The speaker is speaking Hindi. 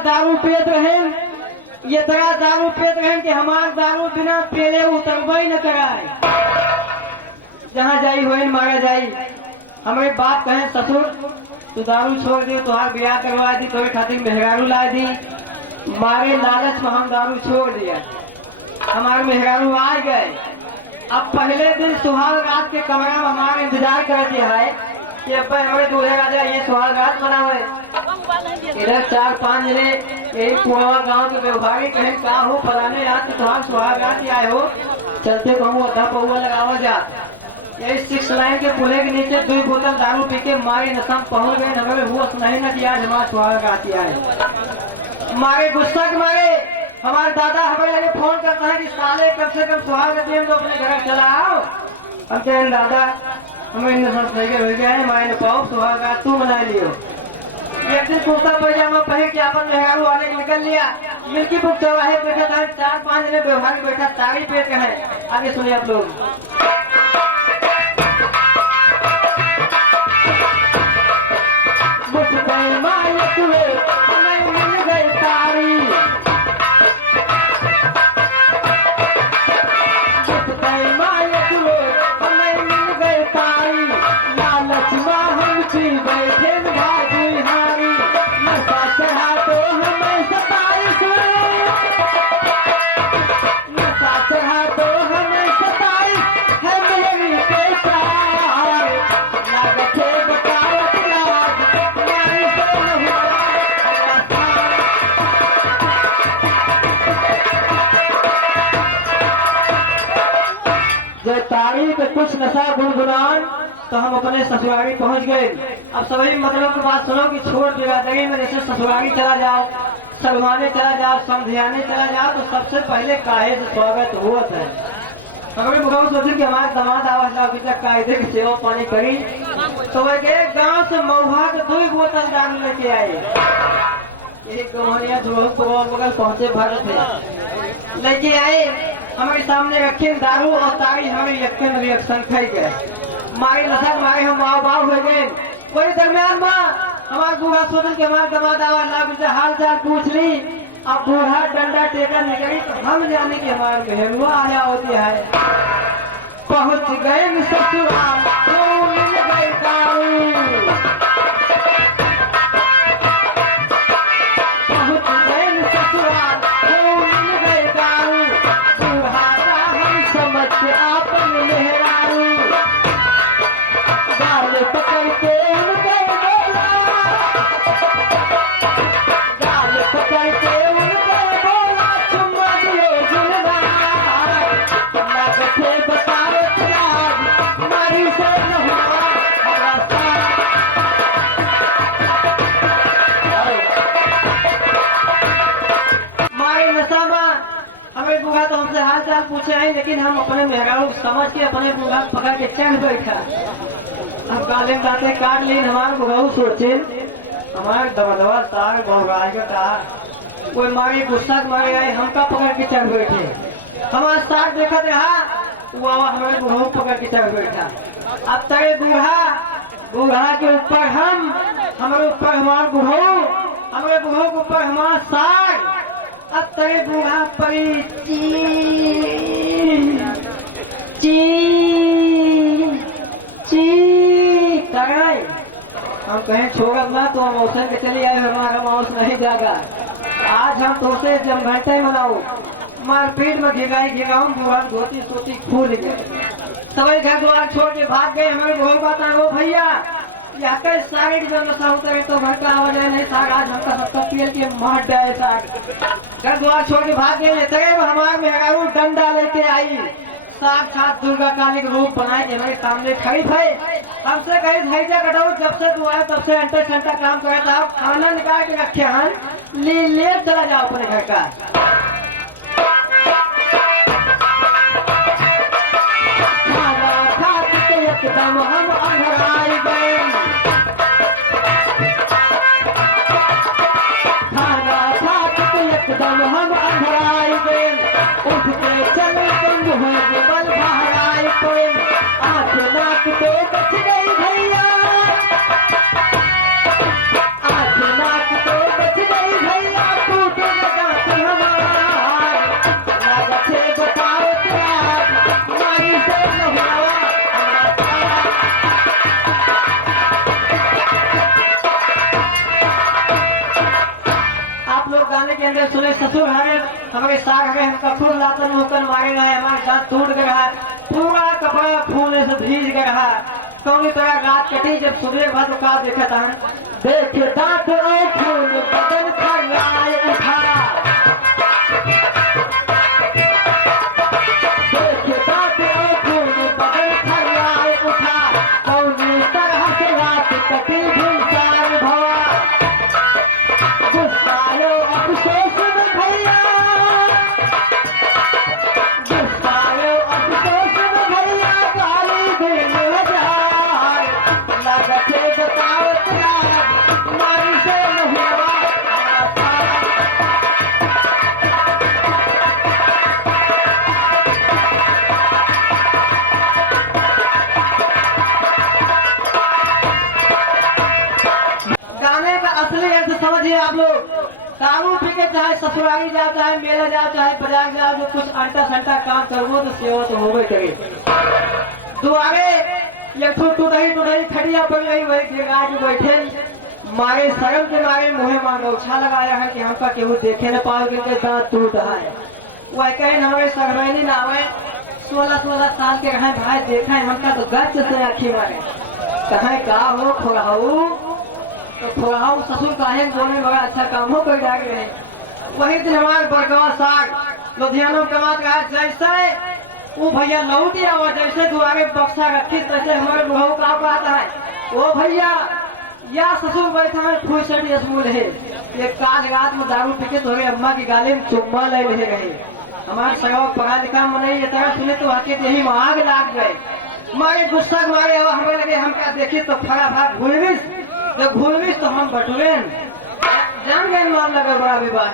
दारू पियत रहे, ये तरह दारू पियत रहे कि हमार दारू बिना पेले उतरबे न कराए। जहाँ जाई हो मारा जाई। हमारे बाप कहे ससुर तू दारू छोड़ दे, तुहार ब्याह करवा दी, तुम्हें खातिर मेहरारू ला दी। मारे लालच में हम दारू छोड़ दिया। हमारे मेहरारू आ गए। अब पहले दिन सुहाग रात के कमरा में हमारा इंतजार कर दिया है कि अब हमारे दूल्हे राजा ये सुहाग रात मना हुए। इधर 4-5 जने यही पूरा गांव के व्यवहारी कहें का हो फलाने रात तुहार सुहाग रात आए हो, चलते कहूँ अधा पौआ लगावा जा। यही 6 लाइन के पुले के नीचे 2 बोतल दारू पी के मारे नशम पहुंच गए। नगर होश नहीं न दिया हमारा सुहाग रात आए। मारे गुस्सा के मारे हमारे दादा हमें लगे फोन करता है कि साले कम से कम सुहाग रात हम तो अपने घर चला आओ। हम कह दादा हमें नशम सही हो गया है, मारे पाओ सुहाग रात तू मना लियो। एक दिन कुर्ता पैजामा पहन के अपन मेहरारू वाले निकल लिया। मिल्की बुक चौराहे बैठा था, 4-5 जने व्यवहार बैठा तारी पे कहे। आगे सुनिए आप लोग। मिल गई तारी मिल गई तारी लालच माँ हम सी बैठे भागी हारी नशा चढ़ा तो हमें सताई नशा चढ़ा तो हमें सताई है मेरी पेशार लागत है बतावत लाज मारी से जब तारीख कुछ नशा गुनगुनान तो हम अपने ससुराली पहुंच गए। अब सभी मतलब की बात सुनो कि छोड़ बेरादरी में जैसे ससुराली चला जाओ, सलवाने चला जाओ, समझियाने चला जाओ तो सबसे पहले काहे से स्वागत हुआ है। अगर मुझे सोचे कि हमारे दामाद आवाज कायदे की सेवा पानी करी तो वह गए गांव से महुआ के 2 बोतल दारू लेके आए। एक कहानिया जो बगल पहुंचे भारत में लेके आए, हमारे सामने रखे दारू और तारी हमारे यकीन रिएक्शन खाई गए। मारे नशा मारे हम माँ बाप हो गए। कोई दरमियान माँ हमारे बूढ़ा सोचल के हमारे दमाद आवाज हाल चाल पूछ ली। अब बूढ़ा डंडा टेकर निकली तो हम जाने की हमारे बहनुआ आया होती है। पहुंच गए ससुराल मिल गई दारू, पहुंच गए ससुराल मिल गई दारू। बूढ़ा हम समझ के आपन मेहरारू गाल पकड़ के उनके बोला, गाल पकड़ के उनके बोला चुम्मा दियो जुलवार लागत है बतावे लाज मारी से मारे नशा हमें बूढ़ा तो हमसे हाल चाल पूछे हैं, लेकिन हम अपने मेहरारू समझ के अपने बूढ़ा पकड़ के चढ़ बैठा। हम काले दाते काट ली। हमारे बहू सोचे हमारे दबदबा तार बहुराएगा तार कोई मारे गुस्सा मारे आए हमका पकड़ के चढ़ बैठे। हमारा साथ देखा रहा वो हमारे बहू पकड़ के चढ़ बैठा। अब तेरे बूढ़ा के ऊपर हम, हमारे ऊपर हमारा बहू, हमारे बहू के ऊपर हमारा साग। अब तेरे बूढ़ा परी ची हम कहें छोड़ ना तो हम मौसम के चले आए, हमारा माउस नहीं जागा। आज हम तो से जब घंटे मनाओ मारपीट में घिराऊं बुआ धोती सोती फूल गए। सभी घर द्वार छोड़ के भाग गए। हमारे बहुत बात है वो भैया यहाँ सारे जो नशा होता है तो घर का आवाज नहीं था। आज हमका सबका पियल के मार जाए साग घर द्वार छोड़ के भाग गए। हमारे मेहरारू डंडा लेके आई, साक्षात दुर्गा काली का रूप बनाए के हमारे सामने खड़ी है। हमसे कहीं धैर्य कटाओ, जब से तू आए तब से अंटे घंटा काम कर रहा। खाना निकाल के रखे हन ले चला जाओ अपने घर का। एकदम हम अंधराई गए, खाना खा के एकदम हम अंधराई गए। उठ के चले मुँह बल बहराई कोई आँख नाक तो बच गई भैया, आँख नाक तो बच गई भैया। के अंदर सुने ससुर हमारे साग हमें हमका खुद लातन होकर मारे गए, हमारे साथ टूट गया है, पूरा कपड़ा फूल से भीज गया है। कौन तरह रात कटी जब सुबह भर का देखा था, देखे दांत और फूल बदन खर्राए उठा, देखे दांत और फूल बदन खर्राए उठा, कौन तरह से रात कटी भूसार भवा, गुस्सायो अफसोस में भैया, गुस्सायो अफसोस में भैया, गाली देने हजार, लगते बतावत मारी से नहीं गाने का असली अर्थ समझिए आप लोग। दारू पी के चाहे ससुराली जाओ, चाहे मेला जाओ, चाहे बाजार जाओ, जो कुछ अंटा संटा काम करवो तो सेवा तो होवे करे। दुआरे एक टूटही खड़िया पड़ गई, वही जगह जो बैठे मारे शर्म के मारे मुहे मांग उछा लगाया है कि हमका केहू देखे न पाओगे के दांत टूट है। वह कहे हमारे सरवैनी ना आवे, 16 साल के रहे भाई देखा है हमका तो गच से आखी मारे, कहे का हो खोलाऊ तो थोड़ा ससुर काहे बोलने बड़ा अच्छा काम हो कर डाल रहे। वही दिन हमारे बड़गवा साग लुधियाना कमात रहा, जैसे वो भैया लौट ही आवा, जैसे दुआरे बक्सा रखी तैसे हमारे बुढ़ऊ का आता है, वो भैया या ससुर बैठा है फुल स्कूल है, ये काल रात में दारू पी के तोरे अम्मा की गाली में चुम्मा ले रहे। हमारे सहयोग पढ़ा लिखा में नहीं, ये तरह सुने तो आके यही आग लाग गए, मारे गुस्सा मारे हमें लगे हम क्या देखे तो फटाफट भूलविस तो हम बटुरेन जान गए मान लगा बड़ा विवाह।